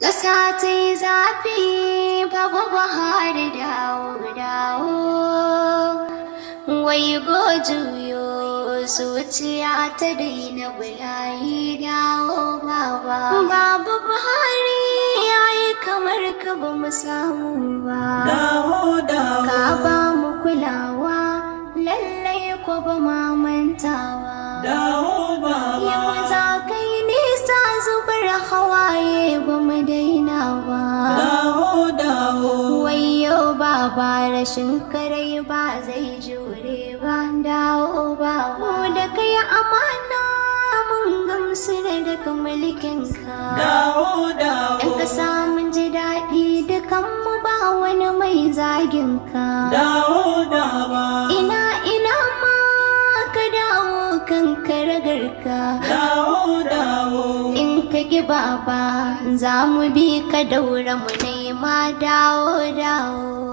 Kasa ta yi zafi, Baba Buhari dawo. Wai go juyo, zuciya ta daina bulayi dawo baba. Baba Buhari ya yi kamar ka ba mu samu ba. Dawo. Ka ba mu kulawa, lallai ko ba ma mantawa. Dawo baba. Yau za ka yi nisa zubar hawaye ba mu daina ba. Dawo. Wayo baba rashin karai ba zai jure ba. Dawo baba. Mu da kai amana mun gamsu da daga mulkinka. Dawo. Yan kasa mun ji daɗi dukanmu ba wani mai zaginka. Dawo baba. Ina ma ka dawo kan karagarka. Dawo. In ka ki baba za mu bi ka daura mu nema dawo.